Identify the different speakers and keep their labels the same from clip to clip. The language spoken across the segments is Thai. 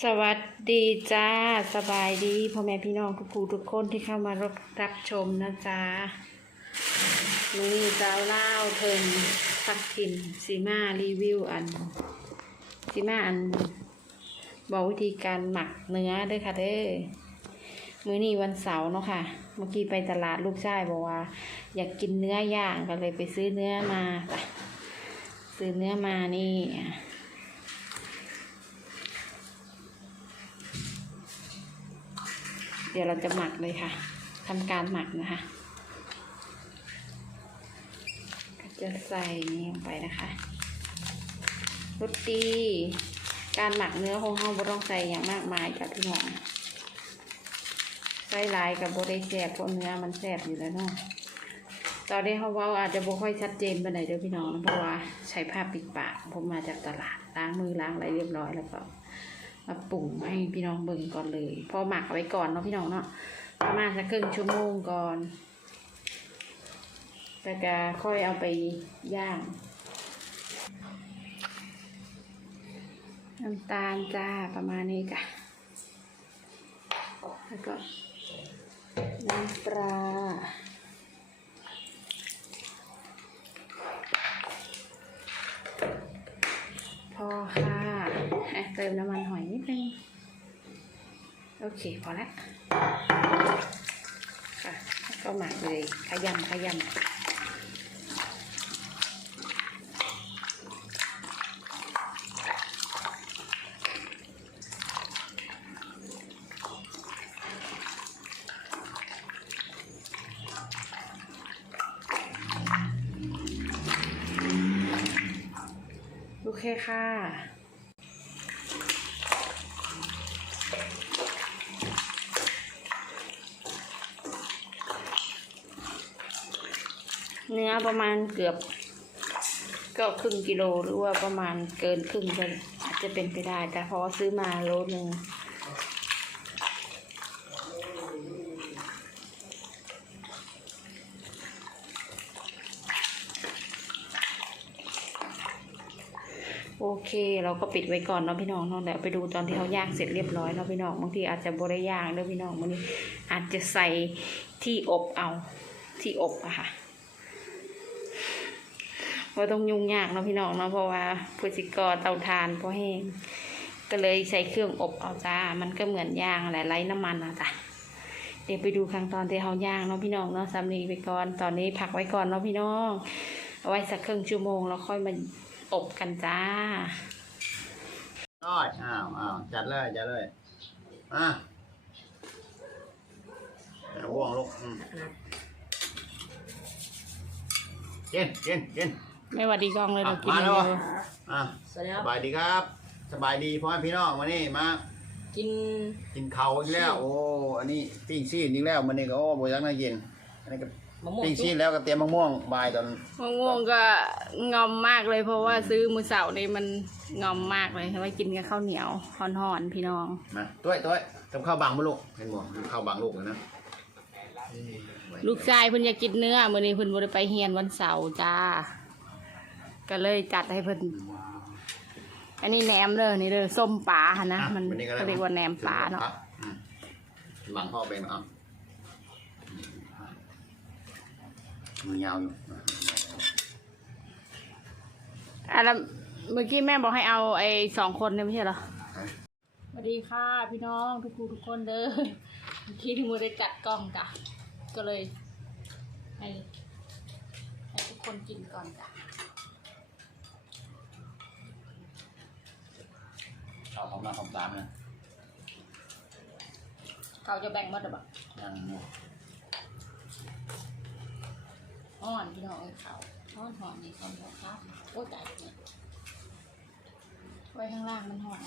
Speaker 1: สวัสดีจ้า สบายดีพ่อแม่พี่น้องทุกคู่ทุกคนที่เข้ามารับรับชมนะจ๊ะมือนี้เจ้าเล่าเทิงสักถิ่นสีมารีวิวอันสีมาอัน บอกวิธีการหมักเนื้อด้วยค่ะเด้อมื้อนี้วันเสาร์เนาะค่ะ เมื่อกี้ไปตลาดลูกชายบอกว่า อยากกินเนื้อย่างก็เลยไปซื้อเนื้อมาจ้ะซื้อเนื้อมานี่ เดี๋ยวเราจะหมักเลยค่ะทำการหมักนะคะก็จะใส่นี่ลงไปนะคะรสดีการหมักเนื้อของเราไม่ต้องใส่อย่างมากมายกับพี่น้องใส่ลายกับโบได้แสบเพราะเนื้อมันแสบอยู่แล้วเนาะตอนนี้เขาว่าอาจจะบ่ค่อยชัดเจนไปไหนเด้อพี่น้องเพราะว่าใช้ผ้าปิดปากผมมาจากตลาดล้างมือล้างอะไรเรียบร้อยแล้วก็ มาปรุงให้พี่น้องเบิ่งก่อนเลย พอหมักไว้ก่อนเนาะพี่น้องเนาะประมาณสักครึ่งชั่วโมงก่อนแล้วก็ค่อยเอาไปย่างน้ำตาลจ้าประมาณนี้จ้ะแล้วก็น้ำปลาพอค่ะ อะเติมน้ำมันหอยนิดนึง โอเค พอแล้วค่ะแล้วก็หมักเลยขยำขยำโอเคค่ะ นื้อประมาณเกือบก็ครึ่งกิโลหรือว่าประมาณเกินครึ่งก็อาจจะเป็นไปได้ แต่เพราะว่าซื้อมาโลนึงโอเค เราก็ปิดไว้ก่อนเนาะพี่น้องเนาะเดี๋ยวไปดูตอนที่เขาย่างเสร็จเรียบร้อยเนาะพี่น้องบางทีอาจจะบริย่างเด้อพี่น้องบางทีอาจจะใส่ที่อบเอาที่อบอะค่ะ ว่าต้องยุ่งยากเนาะพี่น้องเนาะเพราะว่าพุจิกรเตาถ่านพอแห้งก็เลยใช้เครื่องอบเอาจ้า มันก็เหมือนย่างแหละไร้น้ำมันนะจ้ะเดี๋ยวไปดูขั้นตอนที่เขาย่างเนาะพี่น้องเนาะสำนีไปก่อนตอนนี้พักไว้ก่อนเนาะพี่น้องเอาไว้สักครึ่งชั่วโมงแล้วค่อยมาอบกันจ้า
Speaker 2: ยอดอ้าวอ้าวจัดเลยจัดเลยอะเอาว่วงลูกอืมกินกินกิน
Speaker 1: ไม่หวัดดีกล้องเลยเรากิน
Speaker 2: มา
Speaker 1: เร็
Speaker 2: แล้ว
Speaker 1: ว
Speaker 2: อะอะ
Speaker 3: สวัสดีค
Speaker 2: ส
Speaker 3: รับ
Speaker 2: บายดีครับ สบายดีพ่อแม่พี่น้องวันนี้มา
Speaker 3: กิน
Speaker 2: กินข้าวอีกแล้ว โอ้อันนี้ปิ้งชีสอีกแล้วมันนี่ก็โอ้บอยากน่ากินอันนี้ก็
Speaker 3: มะม่วง
Speaker 2: ปิ้งชี
Speaker 3: สุ
Speaker 2: ส
Speaker 3: ก
Speaker 2: แล้วก็เตรียมมะม่วงบายตอน
Speaker 1: มะม่วงก็งอมมากเลย เพราะว่าซื้อมือเสาร์นี่มันงอมมากเลยไว้กินกับข้าวเหนียวห่อนๆพี่น้อง
Speaker 2: มาต้วยต้วยทำข้าวบางมาลูกเห็นบ่ข้าวบางลูกเลยนะ
Speaker 1: ลูกชายเพิ่นอยากกินเนื้อมื้อนี้เพิ่นบ่ได้ไปเฮียนวันเสาร์จ้า ก็เลยจัดให้เพิ่นอันนี้แหนมเด้อนี่เด้อส้มปลาหั่นนะ
Speaker 2: อะ
Speaker 1: มัน
Speaker 2: วันนี้ก็ได้
Speaker 1: เขาเรียกว่าแหนมปลาเนาะ
Speaker 2: อืมบางพ่อเป็นอะมือยาวอยู่
Speaker 1: อะแล้วเมื่อกี้แม่บอกให้เอาไอ้สองคนเนี่ยไม่ใช่เหรอสวัสดีค่ะพี่น้องทุกคนทุกคนเด้อเมื่อกี้ที่มือได้จัดกล้องจ้ะก็เลยให้ให้ทุกคนกินก่อนจ้ะ
Speaker 2: เอาของมาของตามนะ
Speaker 1: เขาจะแบ่งหมาหรือเปล่า
Speaker 2: ยัง
Speaker 1: อ่อนพี่น้องเอ้ยเขาอ่อนหอมนี่หอมหอมครับโอ้ใจเนี่ยไว้ข้างล่างมันหอม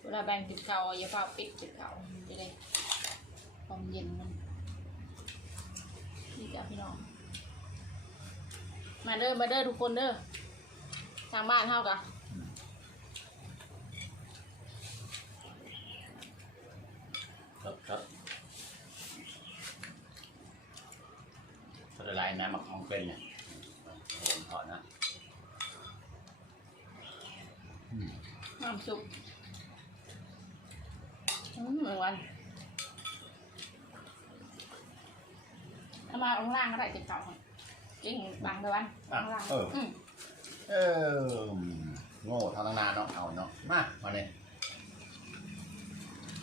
Speaker 1: เวลาแบ่งติดเขาอย่าเฝ้าปิดติดเขาจะได้ความเย็นมันนี่จ้ะพี่น้อง มาเด้อมาเด้อทุกคนเด้อทางบ้านเท่ากับ
Speaker 2: ครับครับละลายน้ำหมักของเป็นเนี่ยโอ้โหทอดนะ
Speaker 1: น้ำซุป
Speaker 4: วันเอามาข้างล่างก็ได้เจ็บเข่าจริงบางตะวันข้างล่าง
Speaker 2: เออ
Speaker 4: อืม
Speaker 2: เออโง่ทางตั้งนานเนาะเอาเนาะมามาเลย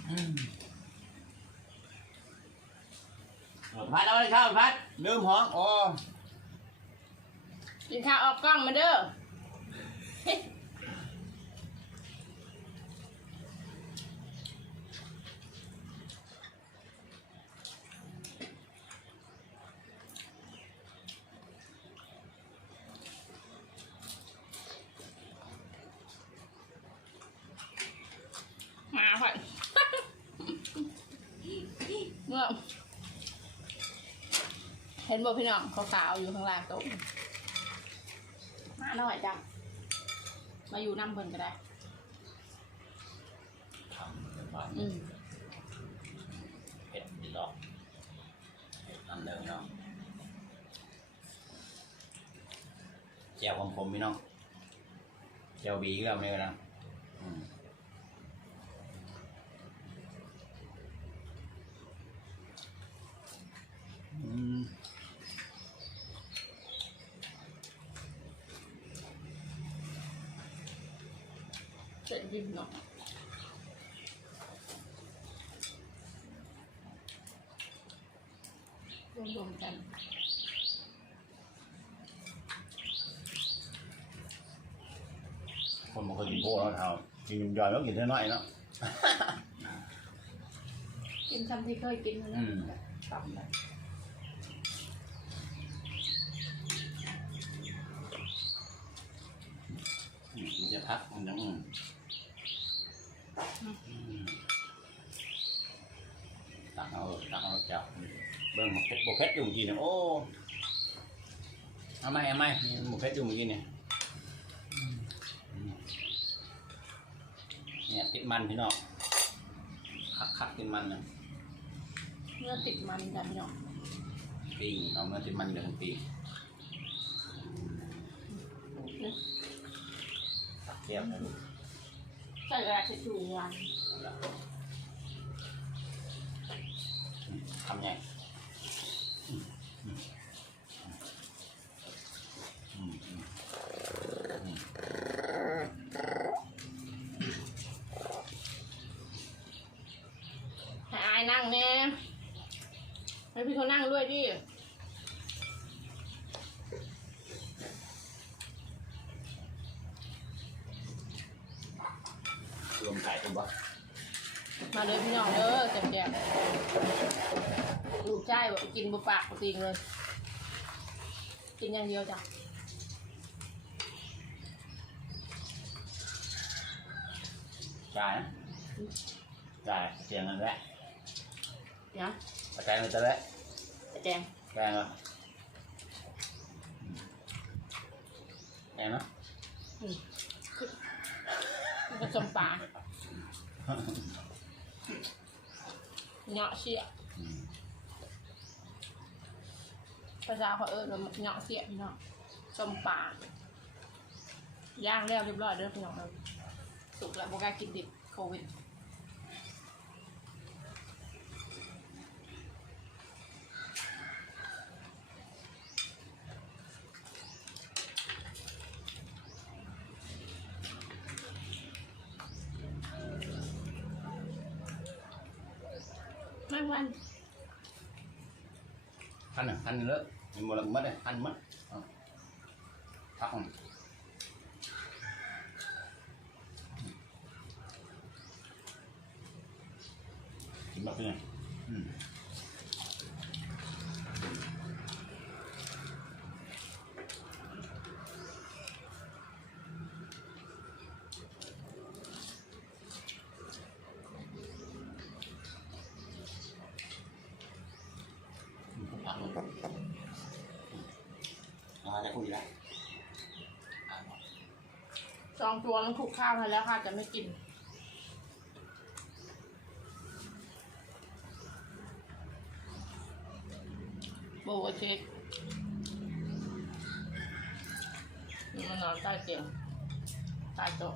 Speaker 2: อืม พัดเอาเลยครับพัดลืมห้องอ๋อ
Speaker 4: กินข้าวออกกล้องมาเด้อมาก่อนเมื่อ ห็นบ่พี่น้องขาวๆอยู่ข้างล่างโต๊ะมาหน่อยจ้ะมาอยู่น้ำเพิ่นก็ได้
Speaker 2: ทำเรียบร้อย
Speaker 4: อืม
Speaker 2: เผ็ดดีหรอกเผ็ดนั่นเลยเนาะแจ่วของผมพี่น้องแจ่วบีก็เอาไม่ก็ได้อืมอืม
Speaker 4: เสร็จ ยินเนาะรวมๆกัน
Speaker 2: คนบางคนกินโพแล้วเท้ากินยอยแล้วกินน้อยๆเนาะ
Speaker 4: กินซ้ำที่เคยกินนะ
Speaker 2: อืม
Speaker 4: ต่ำเลย
Speaker 2: อืมมันจะพักมันยังอืมอืมตัก เอาตักเอาจับเบิ่งหมกเพชรหมกเพชรอยู่เมื่อกี้เนี่ยโอ้เอาไหมเอาไหมนี่หมกเพชรอยู่เมื่อกี้เนี่ยอืมเนี่ยติดมันพี่น้องคักคักๆติดมันนะ
Speaker 4: เนื้อติดมันจ้ะพี่น้อง
Speaker 2: ปิ้งเอาเนื้อติดมันเดี๋ยวผมปิ้งตักแก้วนะลูก
Speaker 4: ใส่กระดาษทิชชู่วัน
Speaker 2: ทำไงอืมอืม
Speaker 4: ให้อายนั่งแน่ให้พี่เขานั่งด้วยดิ
Speaker 2: รวมไก่ตัวบ่
Speaker 4: มาเลยพี่น้องเด้อแซ่บๆ ลูกชายบอกกินบุปากบุติงเลย กินอย่างเดียวจ้ะ
Speaker 2: จ่ายนะจ่ายเสียงเงินแล้ว
Speaker 4: เนาะ
Speaker 2: กระจายเงินจะแล้ว
Speaker 4: แจง
Speaker 2: แกงเหรอแกงเนาะ
Speaker 4: ผสมปลาเนาะเชี่ย ภาษาเขาเอิ้นว่าเนาะเชี่ยพี่น้องสมปลาย่างแล้วเรียบร้อยเด้อพี่น้องเราสุกแล้วโบกล้ากินดิบโควิดไม่วัน
Speaker 2: พันอะ พันเลอะมีหมดละมัดเลยพันมัดเอาพักอะกิน แบบนี้อืมผักอ่าจะคุยได้
Speaker 4: จองตัวต้องถูกข้าวให้แล้วค่ะจะไม่กิน โบกเช็คนี่มันนอนใต้เตียงใต้โต๊ะ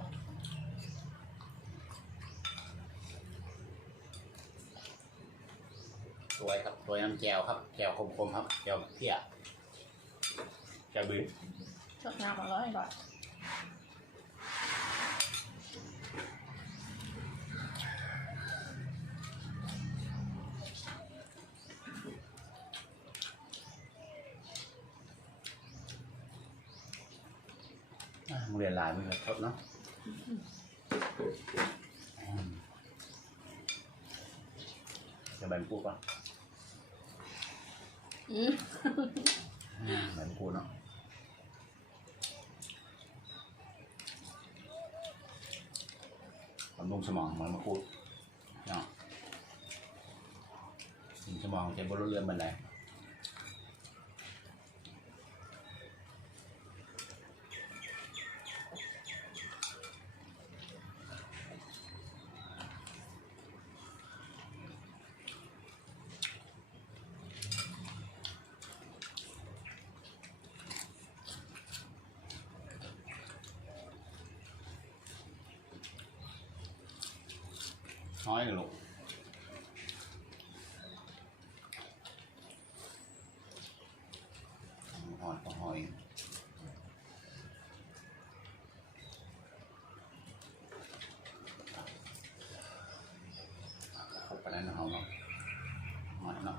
Speaker 2: สวยครับสวยน้ำแจวครับแจวคมๆครับแจวเที่ย แจวบืน
Speaker 4: ชดน้ำอร่อยก่อน
Speaker 2: อะโรงเรียนหลายมันก็ทดเนาะอืมจะแบ่งกูก่อน
Speaker 4: อืม
Speaker 2: อืมแบ่งกูเนาะบำรุงสมองเหมือนมะกรูดเนาะกินสมองจะบริเรื่องบันได น้อยเลยลูกหอยก็หอยเข้าไปแล้วนะเขาเนาะหอยเนาะ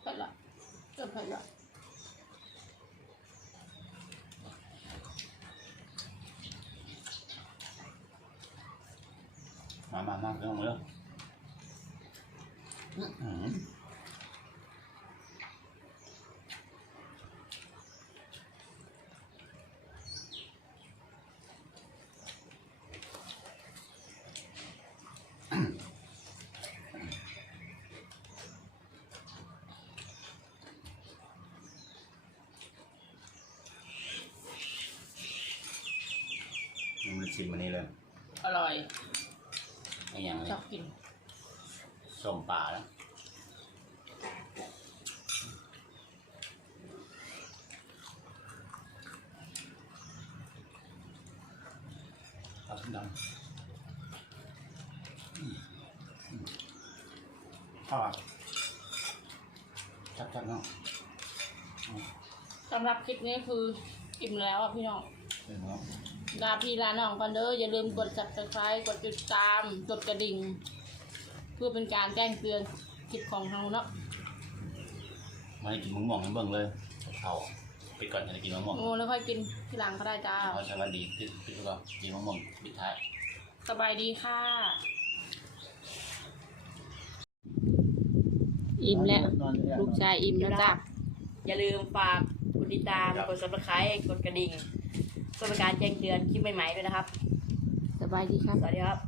Speaker 4: เผ็ดละเผ็ดเผ็ดละ
Speaker 2: มามามาเรื่องเรื่องอืมมัน ชิมอันนี้เลย
Speaker 4: อร่อย
Speaker 2: ไอ้อย่าง
Speaker 4: ช
Speaker 2: นี้
Speaker 4: อบกิน
Speaker 2: ส้มปลาแล้วครับดำอืมอืมข้าวชัดๆเนาะ
Speaker 4: สำหรับคลิปนี้คืออิ่มแล้วอะพี่น้อง
Speaker 2: เป็นเนาะ
Speaker 4: ลาพี่ลาน้องกันเด้ออย่าลืมกด subscribe กดติดตาม กดกระดิ่ง เพื่อเป็นการแจ้งเตือนคลิปของเราเนาะ
Speaker 2: มาให้กินมะม่วงให้เบิ่งเลยเขาปิดก่อนจะได้กินมะม่วง
Speaker 4: โอ้แล้วค่อยกินที่หลังก็ได้จ้า
Speaker 2: เอาสวัสดีที่ที่ก็กินมะม่วงปิดท้าย
Speaker 4: สบายดีค่ะ อิ่มแล้ว ลูกชายอิ่มแล้วจ้ะ
Speaker 3: อย่าลืมฝากกดติดตาม กด subscribe กดกระดิ่ง เพื่อเป็นการแจ้งเตือนคลิปใหม่ๆด้วยนะครับ
Speaker 4: สบายดีครับ
Speaker 3: สวัสดีครับ